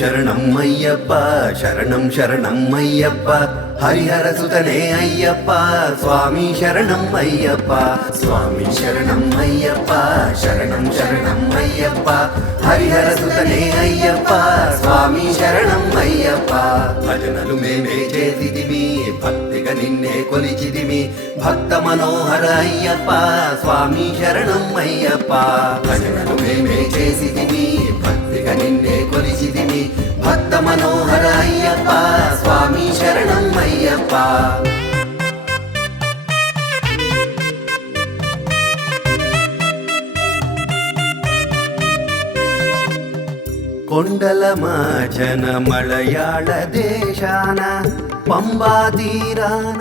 శరణం అయ్యప్ప శరణం శరణం అయ్యప్ప హరిహర సుతనే అయ్యప్ప స్వామి శరణం అయ్యప్ప స్వామి శరణం అయ్యప్ప శరణం శరణం అయ్యప్ప హరిహర సుతనే అయ్యప్ప స్వామి శరణం అయ్యప్ప భజనలు మేమే చేసిదిమి భక్తిగా నిన్నే కొలిచిదిమి భక్త మనోహర అయ్యప్ప స్వామి శరణం అయ్యప్ప భజనలు మేమే చేసిదిమి భక్తిగా నిన్నే కొలిచిదిమి భక్త మనోహర అయ్యప్ప స్వామి శరణం అయ్యప్ప కొండల మాచన మలయాళ దేశాన పంబా తీరాన